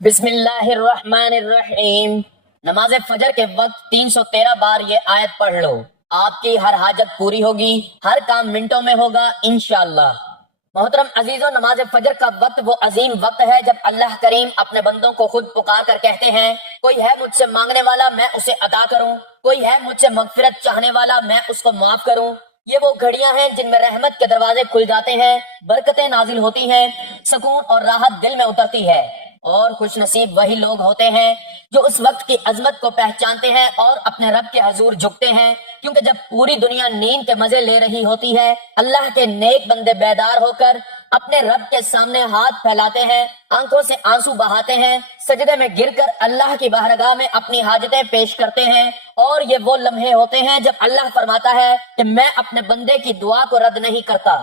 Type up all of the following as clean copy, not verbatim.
بسم اللہ الرحمن الرحیم۔ نماز فجر کے وقت 313 بار یہ آیت پڑھ لو، آپ کی ہر حاجت پوری ہوگی، ہر کام منٹوں میں ہوگا انشاءاللہ۔ محترم عزیزو، نماز فجر کا وقت وہ عظیم وقت ہے جب اللہ کریم اپنے بندوں کو خود پکار کر کہتے ہیں، کوئی ہے مجھ سے مانگنے والا میں اسے عطا کروں، کوئی ہے مجھ سے مغفرت چاہنے والا میں اس کو معاف کروں۔ یہ وہ گھڑیاں ہیں جن میں رحمت کے دروازے کھل جاتے ہیں، برکتیں نازل ہوتی ہیں، سکون اور راحت دل میں اترتی ہے، اور خوش نصیب وہی لوگ ہوتے ہیں جو اس وقت کی عظمت کو پہچانتے ہیں اور اپنے رب کے حضور جھکتے ہیں، کیونکہ جب پوری دنیا نیند کے مزے لے رہی ہوتی ہے، اللہ کے نیک بندے بیدار ہو کر اپنے رب کے سامنے ہاتھ پھیلاتے ہیں، آنکھوں سے آنسو بہاتے ہیں، سجدے میں گر کر اللہ کی بارگاہ میں اپنی حاجتیں پیش کرتے ہیں، اور یہ وہ لمحے ہوتے ہیں جب اللہ فرماتا ہے کہ میں اپنے بندے کی دعا کو رد نہیں کرتا۔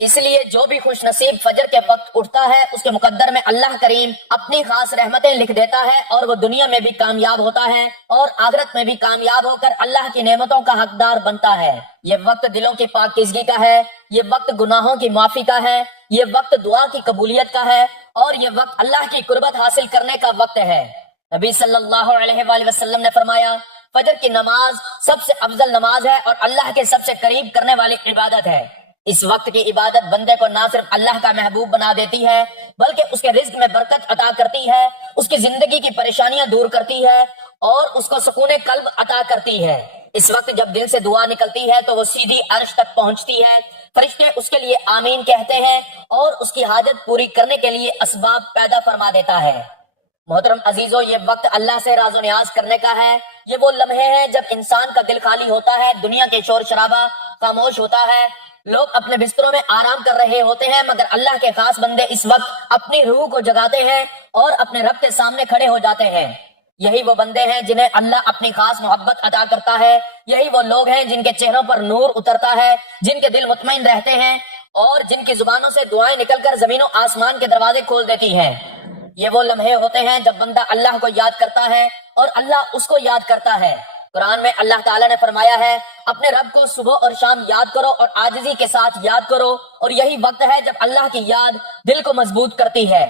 اس لیے جو بھی خوش نصیب فجر کے وقت اٹھتا ہے اس کے مقدر میں اللہ کریم اپنی خاص رحمتیں لکھ دیتا ہے، اور وہ دنیا میں بھی کامیاب ہوتا ہے اور آخرت میں بھی کامیاب ہو کر اللہ کی نعمتوں کا حقدار بنتا ہے۔ یہ وقت دلوں کی پاکیزگی کا ہے، یہ وقت گناہوں کی معافی کا ہے، یہ وقت دعا کی قبولیت کا ہے، اور یہ وقت اللہ کی قربت حاصل کرنے کا وقت ہے۔ نبی صلی اللہ علیہ وآلہ وسلم نے فرمایا، فجر کی نماز سب سے افضل نماز ہے اور اللہ کے سب سے قریب کرنے والی عبادت ہے۔ اس وقت کی عبادت بندے کو نہ صرف اللہ کا محبوب بنا دیتی ہے بلکہ اس کے رزق میں برکت عطا کرتی ہے، اس کی زندگی کی پریشانیاں دور کرتی ہے اور اس کو سکون قلب عطا کرتی ہے۔ اس وقت جب دل سے دعا نکلتی ہے تو وہ سیدھی عرش تک پہنچتی ہے، فرشتے اس کے لیے آمین کہتے ہیں اور اس کی حاجت پوری کرنے کے لیے اسباب پیدا فرما دیتا ہے۔ محترم عزیزو، یہ وقت اللہ سے راز و نیاز کرنے کا ہے۔ یہ وہ لمحے ہیں جب انسان کا دل خالی ہوتا ہے، دنیا کے شور شرابہ خاموش ہوتا ہے، لوگ اپنے بستروں میں آرام کر رہے ہوتے ہیں، مگر اللہ کے خاص بندے اس وقت اپنی روح کو جگاتے ہیں اور اپنے رب کے سامنے کھڑے ہو جاتے ہیں۔ یہی وہ بندے ہیں جنہیں اللہ اپنی خاص محبت عطا کرتا ہے، یہی وہ لوگ ہیں جن کے چہروں پر نور اترتا ہے، جن کے دل مطمئن رہتے ہیں اور جن کی زبانوں سے دعائیں نکل کر زمین و آسمان کے دروازے کھول دیتی ہیں۔ یہ وہ لمحے ہوتے ہیں جب بندہ اللہ کو یاد کرتا ہے اور اللہ اس کو یاد کرتا ہے۔ قرآن میں اللہ تعالیٰ نے فرمایا ہے، اپنے رب کو صبح اور شام یاد کرو اور عاجزی کے ساتھ یاد کرو، اور یہی وقت ہے جب اللہ کی یاد دل کو مضبوط کرتی ہے،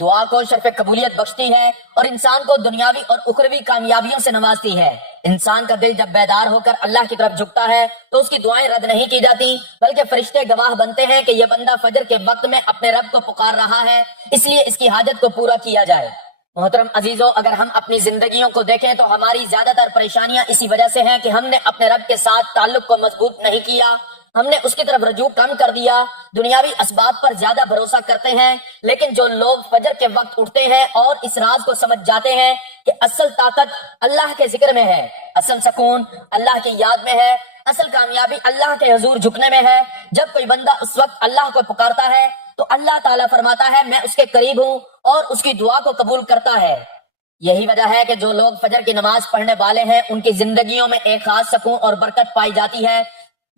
دعا کو شرف قبولیت بخشتی ہے اور انسان کو دنیاوی اور اخروی کامیابیوں سے نوازتی ہے۔ انسان کا دل جب بیدار ہو کر اللہ کی طرف جھکتا ہے تو اس کی دعائیں رد نہیں کی جاتی، بلکہ فرشتے گواہ بنتے ہیں کہ یہ بندہ فجر کے وقت میں اپنے رب کو پکار رہا ہے، اس لیے اس کی حاجت کو پورا کیا جائے۔ محترم عزیزو، اگر ہم اپنی زندگیوں کو دیکھیں تو ہماری زیادہ تر پریشانیاں اسی وجہ سے ہیں کہ ہم نے اپنے رب کے ساتھ تعلق کو مضبوط نہیں کیا، ہم نے اس کی طرف رجوع کم کر دیا، دنیاوی اسباب پر زیادہ بھروسہ کرتے ہیں۔ لیکن جو لوگ فجر کے وقت اٹھتے ہیں اور اس راز کو سمجھ جاتے ہیں کہ اصل طاقت اللہ کے ذکر میں ہے، اصل سکون اللہ کی یاد میں ہے، اصل کامیابی اللہ کے حضور جھکنے میں ہے، جب کوئی بندہ اس وقت اللہ کو پکارتا ہے تو اللہ تعالیٰ فرماتا ہے میں اس کے قریب ہوں اور اس کی دعا کو قبول کرتا ہے۔ یہی وجہ ہے کہ جو لوگ فجر کی نماز پڑھنے والے ہیں ان کی زندگیوں میں ایک خاص سکون اور برکت پائی جاتی ہے۔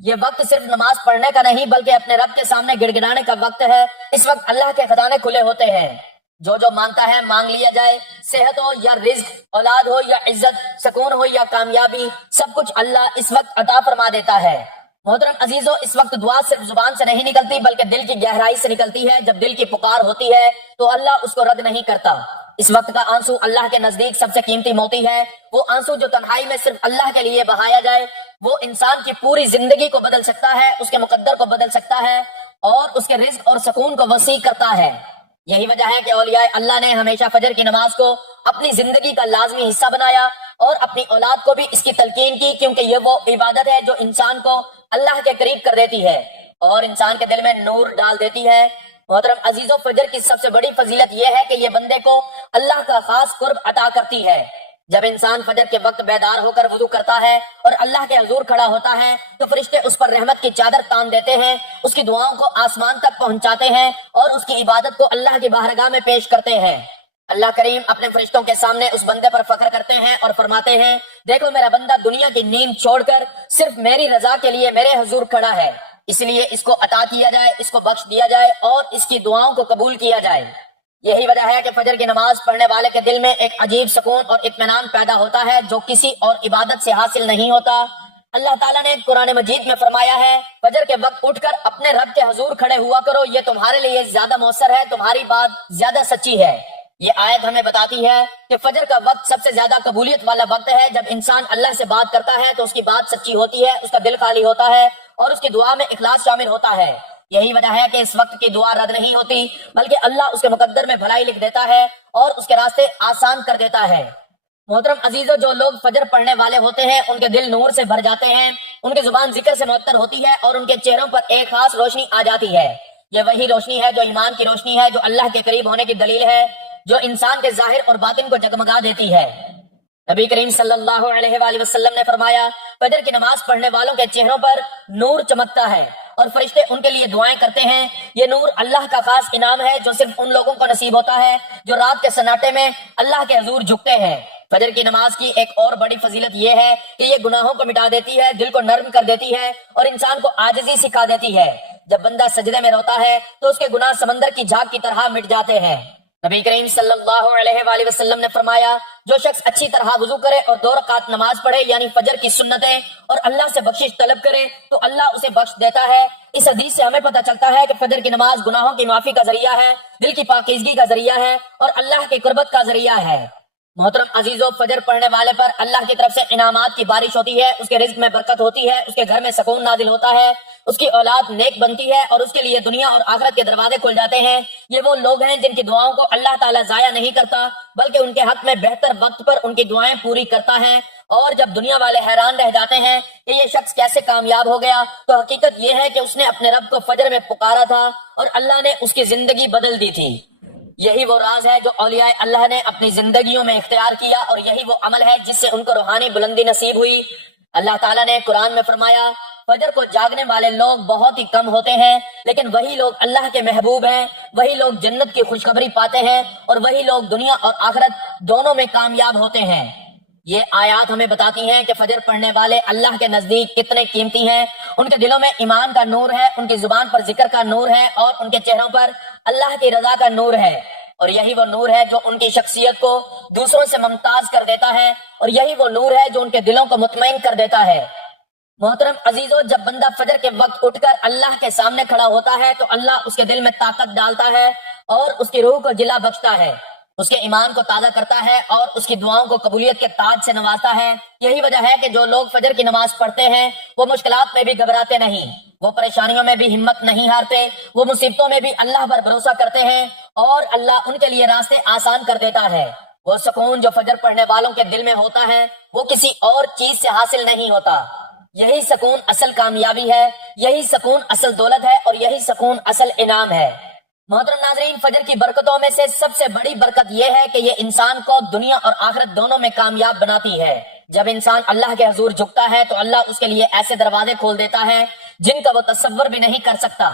یہ وقت صرف نماز پڑھنے کا نہیں بلکہ اپنے رب کے سامنے گڑ گڑانے کا وقت ہے۔ اس وقت اللہ کے خزانے کھلے ہوتے ہیں، جو مانگتا ہے مانگ لیا جائے، صحت ہو یا رزق، اولاد ہو یا عزت، سکون ہو یا کامیابی، سب کچھ اللہ اس وقت عطا فرما دیتا ہے۔ محترم عزیزو، اس وقت دعا صرف زبان سے نہیں نکلتی بلکہ دل کی گہرائی سے نکلتی ہے۔ جب دل کی پکار ہوتی ہے تو اللہ اس کو رد نہیں کرتا۔ اس وقت کا آنسو اللہ کے نزدیک سب سے قیمتی موتی ہے۔ وہ آنسو جو تنہائی میں صرف اللہ کے لیے بہایا جائے، وہ انسان کی پوری زندگی کو بدل سکتا ہے، اس کے مقدر کو بدل سکتا ہے اور اس کے رزق اور سکون کو وسیع کرتا ہے۔ یہی وجہ ہے کہ اولیاء اللہ نے ہمیشہ فجر کی نماز کو اپنی زندگی کا لازمی حصہ بنایا اور اپنی اولاد کو بھی اس کی تلقین کی، کیونکہ یہ وہ عبادت ہے جو انسان کو اللہ کے قریب کر دیتی ہے اور انسان کے دل میں نور ڈال دیتی ہے۔ محترم عزیزو، فجر کی سب سے بڑی فضیلت یہ ہے کہ یہ بندے کو اللہ کا خاص قرب عطا کرتی ہے۔ جب انسان فجر کے وقت بیدار ہو کر وضو کرتا ہے اور اللہ کے حضور کھڑا ہوتا ہے تو فرشتے اس پر رحمت کی چادر تان دیتے ہیں، اس کی دعاؤں کو آسمان تک پہنچاتے ہیں اور اس کی عبادت کو اللہ کی بارگاہ میں پیش کرتے ہیں۔ اللہ کریم اپنے فرشتوں کے سامنے اس بندے پر فخر کرتے ہیں اور فرماتے ہیں، دیکھو میرا بندہ دنیا کی نیند چھوڑ کر صرف میری رضا کے لیے میرے حضور کھڑا ہے، اس لیے اس کو عطا کیا جائے، اس کو بخش دیا جائے اور اس کی دعاؤں کو قبول کیا جائے۔ یہی وجہ ہے کہ فجر کی نماز پڑھنے والے کے دل میں ایک عجیب سکون اور اطمینان پیدا ہوتا ہے جو کسی اور عبادت سے حاصل نہیں ہوتا۔ اللہ تعالیٰ نے قرآن مجید میں فرمایا ہے، فجر کے وقت اٹھ کر اپنے رب کے حضور کھڑے ہوا کرو، یہ تمہارے لیے زیادہ مؤثر ہے، تمہاری بات زیادہ سچی ہے۔ یہ آیت ہمیں بتاتی ہے کہ فجر کا وقت سب سے زیادہ قبولیت والا وقت ہے۔ جب انسان اللہ سے بات کرتا ہے تو اس کی بات سچی ہوتی ہے، اس کا دل خالی ہوتا ہے اور اس کی دعا میں اخلاص شامل ہوتا ہے۔ یہی وجہ ہے کہ اس وقت کی دعا رد نہیں ہوتی، بلکہ اللہ اس کے مقدر میں بھلائی لکھ دیتا ہے اور اس کے راستے آسان کر دیتا ہے۔ محترم عزیزو، جو لوگ فجر پڑھنے والے ہوتے ہیں ان کے دل نور سے بھر جاتے ہیں، ان کی زبان ذکر سے معطر ہوتی ہے اور ان کے چہروں پر ایک خاص روشنی آ جاتی ہے۔ یہ وہی روشنی ہے جو ایمان کی روشنی ہے، جو اللہ کے قریب ہونے کی دلیل ہے، جو انسان کے ظاہر اور باطن کو جگمگا دیتی ہے۔ نبی کریم صلی اللہ علیہ وآلہ وسلم نے فرمایا، فجر کی نماز پڑھنے والوں کے چہروں پر نور چمکتا ہے اور فرشتے ان کے لیے دعائیں کرتے ہیں۔ یہ نور اللہ کا خاص انعام ہے جو صرف ان لوگوں کو نصیب ہوتا ہے جو رات کے سناٹے میں اللہ کے حضور جھکتے ہیں۔ فجر کی نماز کی ایک اور بڑی فضیلت یہ ہے کہ یہ گناہوں کو مٹا دیتی ہے، دل کو نرم کر دیتی ہے اور انسان کو عاجزی سکھا دیتی ہے۔ جب بندہ سجدے میں روتا ہے تو اس کے گناہ سمندر کی جھاگ کی طرح مٹ جاتے ہیں۔ نبی کریم صلی اللہ علیہ وآلہ وسلم نے فرمایا، جو شخص اچھی طرح وضو کرے اور 2 رکعت نماز پڑھے یعنی فجر کی سنتیں اور اللہ سے بخشش طلب کرے تو اللہ اسے بخش دیتا ہے۔ اس حدیث سے ہمیں پتہ چلتا ہے کہ فجر کی نماز گناہوں کی معافی کا ذریعہ ہے، دل کی پاکیزگی کا ذریعہ ہے اور اللہ کی قربت کا ذریعہ ہے۔ محترم عزیزو، فجر پڑھنے والے پر اللہ کی طرف سے انعامات کی بارش ہوتی ہے، اس کے رزق میں برکت ہوتی ہے، اس کے گھر میں سکون نازل ہوتا ہے، اس کی اولاد نیک بنتی ہے اور اس کے لیے دنیا اور آخرت کے دروازے کھل جاتے ہیں۔ یہ وہ لوگ ہیں جن کی دعاؤں کو اللہ تعالیٰ ضائع نہیں کرتا، بلکہ ان کے حق میں بہتر وقت پر ان کی دعائیں پوری کرتا ہے۔ اور جب دنیا والے حیران رہ جاتے ہیں کہ یہ شخص کیسے کامیاب ہو گیا، تو حقیقت یہ ہے کہ اس نے اپنے رب کو فجر میں پکارا تھا اور اللہ نے اس کی زندگی بدل دی تھی۔ یہی وہ راز ہے جو اولیاء اللہ نے اپنی زندگیوں میں اختیار کیا اور یہی وہ عمل ہے جس سے ان کو روحانی بلندی نصیب ہوئی۔ اللہ تعالیٰ نے قرآن میں فرمایا، فجر کو جاگنے والے لوگ بہت ہی کم ہوتے ہیں، لیکن وہی لوگ اللہ کے محبوب ہیں، وہی لوگ جنت کی خوشخبری پاتے ہیں اور وہی لوگ دنیا اور آخرت دونوں میں کامیاب ہوتے ہیں۔ یہ آیات ہمیں بتاتی ہیں کہ فجر پڑھنے والے اللہ کے نزدیک کتنے قیمتی ہیں۔ ان کے دلوں میں ایمان کا نور ہے، ان کی زبان پر ذکر کا نور ہے اور ان کے چہروں پر اللہ کی رضا کا نور ہے، اور یہی وہ نور ہے جو ان کی شخصیت کو دوسروں سے ممتاز کر دیتا ہے، اور یہی وہ نور ہے جو ان کے دلوں کو مطمئن کر دیتا ہے۔ محترم عزیزو، جب بندہ فجر کے وقت اٹھ کر اللہ کے سامنے کھڑا ہوتا ہے تو اللہ اس کے دل میں طاقت ڈالتا ہے اور اس کی روح کو جلا بخشتا ہے، اس کے ایمان کو تازہ کرتا ہے اور اس کی دعاؤں کو قبولیت کے تاج سے نوازتا ہے۔ یہی وجہ ہے کہ جو لوگ فجر کی نماز پڑھتے ہیں وہ مشکلات میں بھی گھبراتے نہیں، وہ پریشانیوں میں بھی ہمت نہیں ہارتے، وہ مصیبتوں میں بھی اللہ پر بھروسہ کرتے ہیں اور اللہ ان کے لیے راستے آسان کر دیتا ہے۔ وہ سکون جو فجر پڑھنے والوں کے دل میں ہوتا ہے وہ کسی اور چیز سے حاصل نہیں ہوتا۔ یہی سکون اصل کامیابی ہے، یہی سکون اصل دولت ہے اور یہی سکون اصل انعام ہے۔ محترم ناظرین، فجر کی برکتوں میں سے سب سے بڑی برکت یہ ہے کہ یہ انسان کو دنیا اور آخرت دونوں میں کامیاب بناتی ہے۔ جب انسان اللہ کے حضور جھکتا ہے تو اللہ اس کے لیے ایسے دروازے کھول دیتا ہے جن کا وہ تصور بھی نہیں کر سکتا۔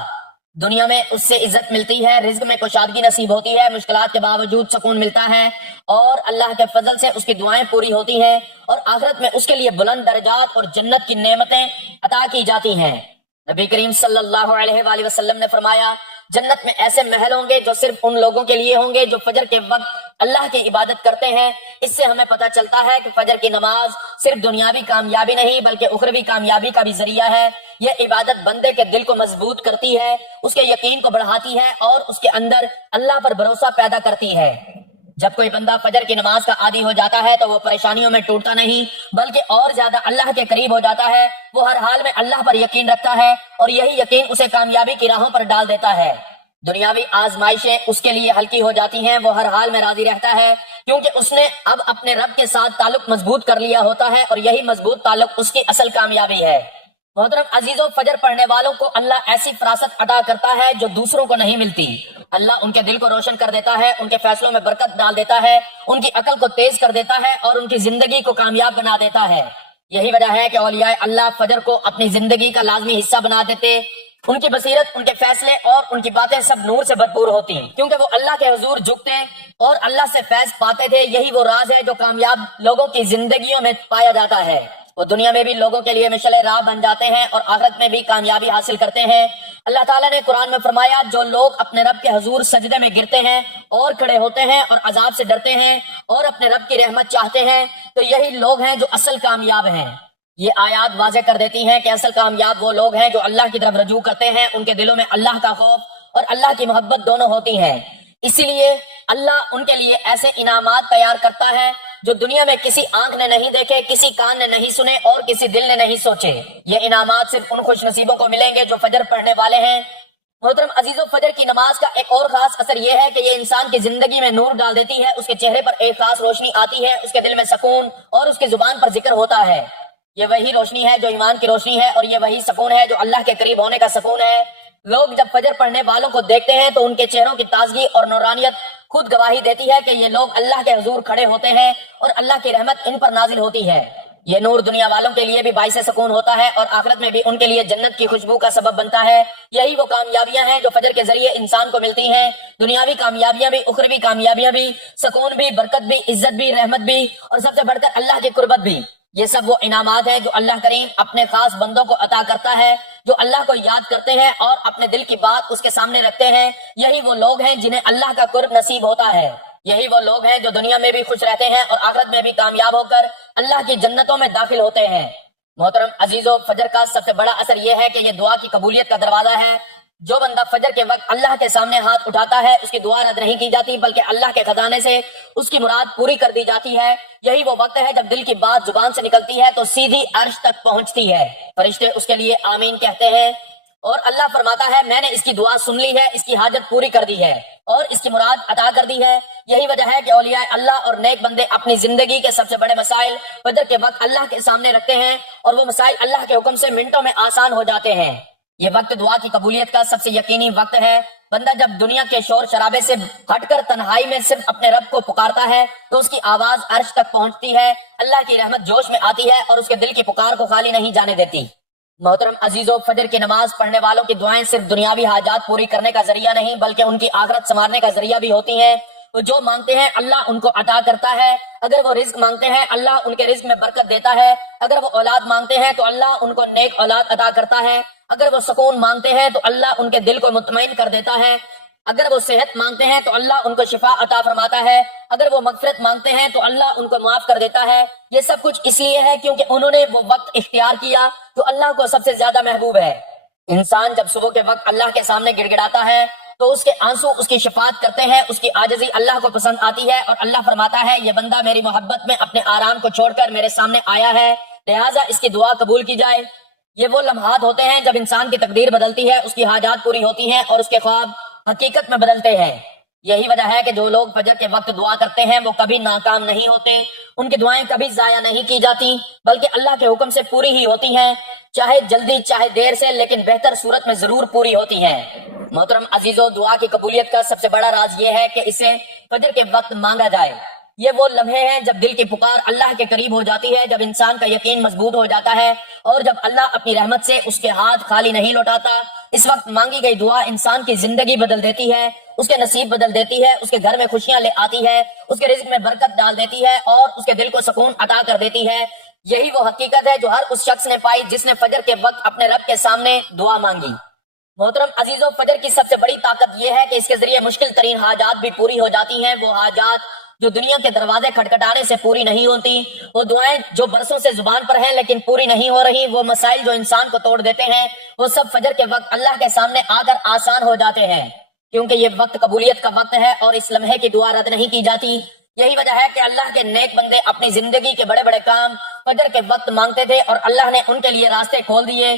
دنیا میں اس سے عزت ملتی ہے، رزق میں کشادگی نصیب ہوتی ہے، مشکلات کے باوجود سکون ملتا ہے اور اللہ کے فضل سے اس کی دعائیں پوری ہوتی ہیں، اور آخرت میں اس کے لیے بلند درجات اور جنت کی نعمتیں عطا کی جاتی ہیں۔ نبی کریم صلی اللہ علیہ وآلہ وسلم نے فرمایا، جنت میں ایسے محل ہوں گے جو صرف ان لوگوں کے لیے ہوں گے جو فجر کے وقت اللہ کی عبادت کرتے ہیں۔ اس سے ہمیں پتہ چلتا ہے کہ فجر کی نماز صرف دنیاوی کامیابی نہیں بلکہ اخروی کامیابی کا بھی ذریعہ ہے۔ یہ عبادت بندے کے دل کو مضبوط کرتی ہے، اس کے یقین کو بڑھاتی ہے اور اس کے اندر اللہ پر بھروسہ پیدا کرتی ہے۔ جب کوئی بندہ فجر کی نماز کا عادی ہو جاتا ہے تو وہ پریشانیوں میں ٹوٹتا نہیں بلکہ اور زیادہ اللہ کے قریب ہو جاتا ہے۔ وہ ہر حال میں اللہ پر یقین رکھتا ہے اور یہی یقین اسے کامیابی کی راہوں پر ڈال دیتا ہے۔ دنیاوی آزمائشیں اس کے لیے ہلکی ہو جاتی ہیں، وہ ہر حال میں راضی رہتا ہے کیونکہ اس نے اب اپنے رب کے ساتھ تعلق مضبوط کر لیا ہوتا ہے اور یہی مضبوط تعلق اس کی اصل کامیابی ہے۔ محترم عزیزو، فجر پڑھنے والوں کو اللہ ایسی فراست عطا کرتا ہے جو دوسروں کو نہیں ملتی۔ اللہ ان کے دل کو روشن کر دیتا ہے، ان کے فیصلوں میں برکت ڈال دیتا ہے، ان کی عقل کو تیز کر دیتا ہے اور ان کی زندگی کو کامیاب بنا دیتا ہے۔ یہی وجہ ہے کہ اولیاء اللہ فجر کو اپنی زندگی کا لازمی حصہ بنا دیتے۔ ان کی بصیرت، ان کے فیصلے اور ان کی باتیں سب نور سے بھرپور ہوتی ہیں کیونکہ وہ اللہ کے حضور جھکتے اور اللہ سے فیض پاتے تھے۔ یہی وہ راز ہے جو کامیاب لوگوں کی زندگیوں میں پایا جاتا ہے۔ وہ دنیا میں بھی لوگوں کے لیے مشعل راہ بن جاتے ہیں اور آخرت میں بھی کامیابی حاصل کرتے ہیں۔ اللہ تعالیٰ نے قرآن میں فرمایا، جو لوگ اپنے رب کے حضور سجدے میں گرتے ہیں اور کھڑے ہوتے ہیں اور عذاب سے ڈرتے ہیں اور اپنے رب کی رحمت چاہتے ہیں تو یہی لوگ ہیں جو اصل کامیاب ہیں۔ یہ آیات واضح کر دیتی ہیں کہ اصل کامیاب وہ لوگ ہیں جو اللہ کی طرف رجوع کرتے ہیں، ان کے دلوں میں اللہ کا خوف اور اللہ کی محبت دونوں ہوتی ہیں۔ اسی لیے اللہ ان کے لیے ایسے انعامات تیار کرتا ہے جو دنیا میں کسی آنکھ نے نہیں دیکھے، کسی کان نے نہیں سنے اور کسی دل نے نہیں سوچے۔ یہ انعامات صرف ان خوش نصیبوں کو ملیں گے جو فجر پڑھنے والے ہیں۔ محترم عزیزو، فجر کی نماز کا ایک اور خاص اثر یہ ہے کہ یہ انسان کی زندگی میں نور ڈال دیتی ہے، اس کے چہرے پر ایک خاص روشنی آتی ہے، اس کے دل میں سکون اور اس کی زبان پر ذکر ہوتا ہے۔ یہ وہی روشنی ہے جو ایمان کی روشنی ہے، اور یہ وہی سکون ہے جو اللہ کے قریب ہونے کا سکون ہے۔ لوگ جب فجر پڑھنے والوں کو دیکھتے ہیں تو ان کے چہروں کی تازگی اور نورانیت خود گواہی دیتی ہے کہ یہ لوگ اللہ کے حضور کھڑے ہوتے ہیں اور اللہ کی رحمت ان پر نازل ہوتی ہے۔ یہ نور دنیا والوں کے لیے بھی باعث سکون ہوتا ہے اور آخرت میں بھی ان کے لیے جنت کی خوشبو کا سبب بنتا ہے۔ یہی وہ کامیابیاں ہیں جو فجر کے ذریعے انسان کو ملتی ہیں، دنیاوی کامیابیاں بھی، اخروی کامیابیاں بھی، سکون بھی، برکت بھی، عزت بھی، رحمت بھی، اور سب سے بڑھ کر اللہ کی قربت بھی۔ یہ سب وہ انعامات ہیں جو اللہ کریم اپنے خاص بندوں کو عطا کرتا ہے جو اللہ کو یاد کرتے ہیں اور اپنے دل کی بات اس کے سامنے رکھتے ہیں۔ یہی وہ لوگ ہیں جنہیں اللہ کا قرب نصیب ہوتا ہے۔ یہی وہ لوگ ہیں جو دنیا میں بھی خوش رہتے ہیں اور آخرت میں بھی کامیاب ہو کر اللہ کی جنتوں میں داخل ہوتے ہیں۔ محترم عزیزو، فجر کا سب سے بڑا اثر یہ ہے کہ یہ دعا کی قبولیت کا دروازہ ہے۔ جو بندہ فجر کے وقت اللہ کے سامنے ہاتھ اٹھاتا ہے اس کی دعا رد نہیں کی جاتی بلکہ اللہ کے خزانے سے اس کی مراد پوری کر دی جاتی ہے۔ یہی وہ وقت ہے جب دل کی بات زبان سے نکلتی ہے تو سیدھی عرش تک پہنچتی ہے، فرشتے اس کے لیے آمین کہتے ہیں اور اللہ فرماتا ہے میں نے اس کی دعا سن لی ہے، اس کی حاجت پوری کر دی ہے اور اس کی مراد عطا کر دی ہے۔ یہی وجہ ہے کہ اولیاء اللہ اور نیک بندے اپنی زندگی کے سب سے بڑے مسائل فجر کے وقت اللہ کے سامنے رکھتے ہیں اور وہ مسائل اللہ کے حکم سے منٹوں میں آسان ہو جاتے ہیں۔ یہ وقت دعا کی قبولیت کا سب سے یقینی وقت ہے۔ بندہ جب دنیا کے شور شرابے سے ہٹ کر تنہائی میں صرف اپنے رب کو پکارتا ہے تو اس کی آواز عرش تک پہنچتی ہے، اللہ کی رحمت جوش میں آتی ہے اور اس کے دل کی پکار کو خالی نہیں جانے دیتی۔ محترم عزیزو، فجر کی نماز پڑھنے والوں کی دعائیں صرف دنیاوی حاجات پوری کرنے کا ذریعہ نہیں بلکہ ان کی آخرت سنوارنے کا ذریعہ بھی ہوتی ہیں۔ وہ جو مانگتے ہیں اللہ ان کو عطا کرتا ہے۔ اگر وہ رزق مانگتے ہیں اللہ ان کے رزق میں برکت دیتا ہے۔ اگر وہ اولاد مانگتے ہیں تو اللہ ان کو نیک اولاد عطا کرتا ہے۔ اگر وہ سکون مانگتے ہیں تو اللہ ان کے دل کو مطمئن کر دیتا ہے۔ اگر وہ صحت مانگتے ہیں تو اللہ ان کو شفا عطا فرماتا ہے۔ اگر وہ مغفرت مانگتے ہیں تو اللہ ان کو معاف کر دیتا ہے۔ یہ سب کچھ اس لیے ہے کیونکہ انہوں نے وہ وقت اختیار کیا جو اللہ کو سب سے زیادہ محبوب ہے۔ انسان جب صبح کے وقت اللہ کے سامنے گڑ گڑاتا ہے تو اس کے آنسو اس کی شفاعت کرتے ہیں، اس کی عاجزی اللہ کو پسند آتی ہے اور اللہ فرماتا ہے یہ بندہ میری محبت میں اپنے آرام کو چھوڑ کر میرے سامنے آیا ہے، لہٰذا اس کی دعا قبول کی جائے۔ یہ وہ لمحات ہوتے ہیں جب انسان کی تقدیر بدلتی ہے، اس کی حاجات پوری ہوتی ہیں اور اس کے خواب حقیقت میں بدلتے ہیں۔ یہی وجہ ہے کہ جو لوگ فجر کے وقت دعا کرتے ہیں وہ کبھی ناکام نہیں ہوتے، ان کی دعائیں کبھی ضائع نہیں کی جاتی بلکہ اللہ کے حکم سے پوری ہی ہوتی ہیں، چاہے جلدی چاہے دیر سے، لیکن بہتر صورت میں ضرور پوری ہوتی ہیں۔ محترم عزیزو، دعا کی قبولیت کا سب سے بڑا راز یہ ہے کہ اسے فجر کے وقت مانگا جائے۔ یہ وہ لمحے ہیں جب دل کی پکار اللہ کے قریب ہو جاتی ہے، جب انسان کا یقین مضبوط ہو جاتا ہے اور جب اللہ اپنی رحمت سے اس کے ہاتھ خالی نہیں لوٹاتا۔ اس وقت مانگی گئی دعا انسان کی زندگی بدل دیتی ہے، اس کے نصیب بدل دیتی ہے، اس کے گھر میں خوشیاں لے آتی ہے، اس کے رزق میں برکت ڈال دیتی ہے اور اس کے دل کو سکون عطا کر دیتی ہے۔ یہی وہ حقیقت ہے جو ہر اس شخص نے پائی جس نے فجر کے وقت اپنے رب کے سامنے دعا مانگی۔ محترم عزیزو، فجر کی سب سے بڑی طاقت یہ ہے کہ اس کے ذریعے مشکل ترین حاجات بھی پوری ہو جاتی ہیں۔ وہ حاجات جو دنیا کے دروازے کھٹکھٹانے سے پوری نہیں ہوتی، وہ دعائیں جو برسوں سے زبان پر ہیں لیکن پوری نہیں ہو رہی، وہ مسائل جو انسان کو توڑ دیتے ہیں، وہ سب فجر کے وقت اللہ کے سامنے آ کر آسان ہو جاتے ہیں، کیونکہ یہ وقت قبولیت کا وقت ہے اور اس لمحے کی دعا رد نہیں کی جاتی۔ یہی وجہ ہے کہ اللہ کے نیک بندے اپنی زندگی کے بڑے بڑے کام فجر کے وقت مانگتے تھے اور اللہ نے ان کے لیے راستے کھول دیے۔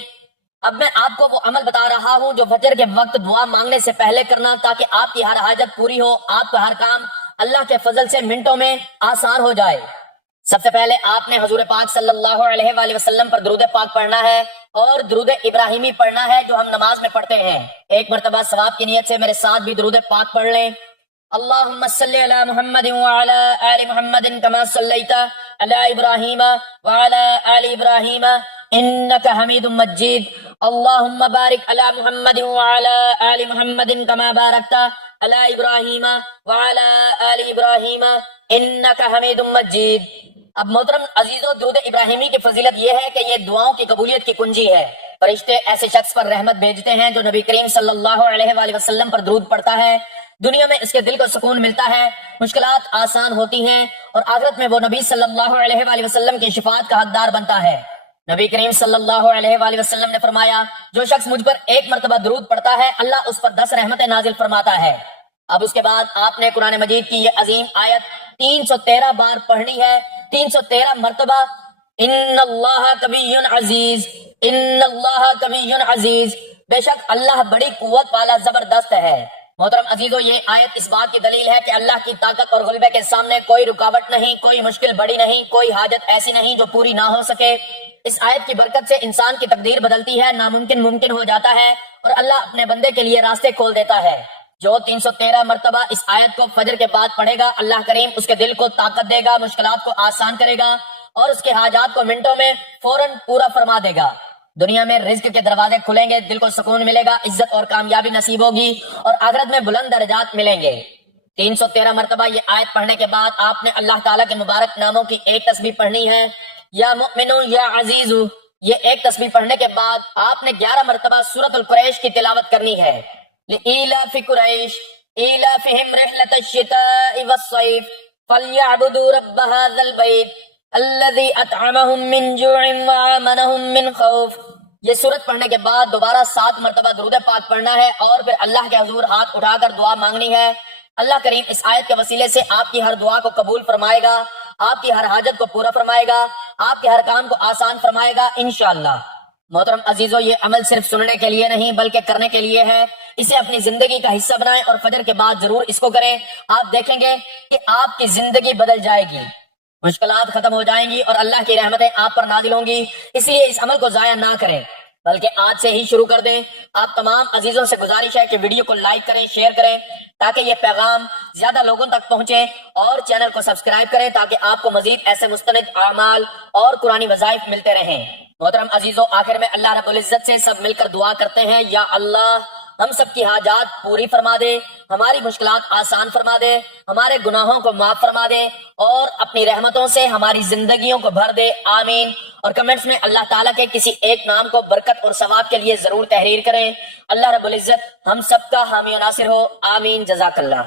اب میں آپ کو وہ عمل بتا رہا ہوں جو فجر کے وقت دعا مانگنے سے پہلے کرنا، تاکہ آپ کی ہر حاجت پوری ہو، آپ کا ہر کام اللہ کے فضل سے منٹوں میں آسان ہو جائے۔ سب سے پہلے آپ نے حضور پاک صلی اللہ علیہ وآلہ وسلم پر درود پاک پڑھنا ہے اور درود ابراہیمی پڑھنا ہے جو ہم نماز میں پڑھتے ہیں۔ ایک مرتبہ ثواب کی نیت سے میرے ساتھ بھی درود پاک پڑھ لیں۔ اللہم صلی علی محمد وعلی آل محمد کما صلیت علی ابراہیم وعلی آل ابراہیم انک حمید مجید۔ اللہم بارک علی محمد وعلی آل محمد کما بارکت علی ابراہیم وعلی آل ابراہیم انک حمید مجید۔ اب محترم عزیزو، درود ابراہیمی کی فضیلت یہ ہے کہ یہ دعاؤں کی قبولیت کی کنجی ہے۔ فرشتے ایسے شخص پر رحمت بھیجتے ہیں جو نبی کریم صلی اللہ علیہ وآلہ وسلم پر درود پڑھتا ہے، دنیا میں اس کے دل کو سکون ملتا ہے، مشکلات آسان ہوتی ہیں اور آخرت میں وہ نبی صلی اللہ علیہ وآلہ وسلم کی شفاعت کا حقدار بنتا ہے۔ نبی کریم صلی اللہ علیہ وآلہ وسلم نے فرمایا، جو شخص مجھ پر ایک مرتبہ درود پڑھتا ہے اللہ اس پر 10 رحمتیں نازل فرماتا ہے۔ اب اس کے بعد آپ نے قرآن مجید کی یہ عظیم آیت 313 بار پڑھنی ہے، 313 مرتبہ۔ ان اللہ قوی عزیز، ان اللہ قوی عزیز، بے شک اللہ بڑی قوت والا زبردست ہے۔ محترم عزیزو، یہ آیت اس بات کی دلیل ہے کہ اللہ کی طاقت اور غلبے کے سامنے کوئی رکاوٹ نہیں، کوئی مشکل بڑی نہیں، کوئی حاجت ایسی نہیں جو پوری نہ ہو سکے۔ اس آیت کی برکت سے انسان کی تقدیر بدلتی ہے، ناممکن ممکن ہو جاتا ہے، اور اللہ اپنے بندے کے لیے راستے کھول دیتا ہے۔ جو 313 مرتبہ اس آیت کو فجر کے بعد پڑھے گا، اللہ کریم اس کے دل کو طاقت دے گا، مشکلات کو آسان کرے گا، اور اس کے حاجات کو منٹوں میں فوراً پورا فرما دے گا۔ دنیا میں رزق کے دروازے کھلیں گے، دل کو سکون ملے گا، عزت اور کامیابی نصیب ہوگی، اور آخرت میں بلند درجات ملیں گے۔ 313 مرتبہ یہ آیت پڑھنے کے بعد آپ نے اللہ تعالیٰ کے مبارک ناموں کی ایک تسبیح پڑھنی ہے، یا مؤمنو یا عزیزو۔ یہ ایک تسبیح پڑھنے کے بعد آپ نے 11 مرتبہ سورۃ القریش کی تلاوت کرنی ہے۔ لإيلاف قريش إيلافهم رحلة الشتاء والصيف فليعبدوا رب هذا البيت الذي أطعمهم من جوع وآمنهم من خوف۔ یہ سورت پڑھنے کے بعد دوبارہ 7 مرتبہ درود پاک پڑھنا ہے، اور پھر اللہ کے حضور ہاتھ اٹھا کر دعا مانگنی ہے۔ اللہ کریم اس آیت کے وسیلے سے آپ کی ہر دعا کو قبول فرمائے گا، آپ کی ہر حاجت کو پورا فرمائے گا، آپ کے ہر کام کو آسان فرمائے گا انشاءاللہ۔ محترم عزیزو، یہ عمل صرف سننے کے لیے نہیں بلکہ کرنے کے لیے ہے۔ اسے اپنی زندگی کا حصہ بنائیں اور فجر کے بعد ضرور اس کو کریں۔ آپ دیکھیں گے کہ آپ کی زندگی بدل جائے گی، مشکلات ختم ہو جائیں گی، اور اللہ کی رحمتیں آپ پر نازل ہوں گی۔ اس لیے اس عمل کو ضائع نہ کریں، بلکہ آج سے ہی شروع کر دیں۔ آپ تمام عزیزوں سے گزارش ہے کہ ویڈیو کو لائک کریں، شیئر کریں، تاکہ یہ پیغام زیادہ لوگوں تک پہنچے، اور چینل کو سبسکرائب کریں تاکہ آپ کو مزید ایسے مستند اعمال اور قرآنی وظائف ملتے رہیں۔ محترم عزیزو، آخر میں اللہ رب العزت سے سب مل کر دعا کرتے ہیں، یا اللہ ہم سب کی حاجات پوری فرما دے، ہماری مشکلات آسان فرما دے، ہمارے گناہوں کو معاف فرما دے، اور اپنی رحمتوں سے ہماری زندگیوں کو بھر دے، آمین۔ اور کمنٹس میں اللہ تعالیٰ کے کسی ایک نام کو برکت اور ثواب کے لیے ضرور تحریر کریں۔ اللہ رب العزت ہم سب کا حامی و ناصر ہو، آمین، جزاک اللہ۔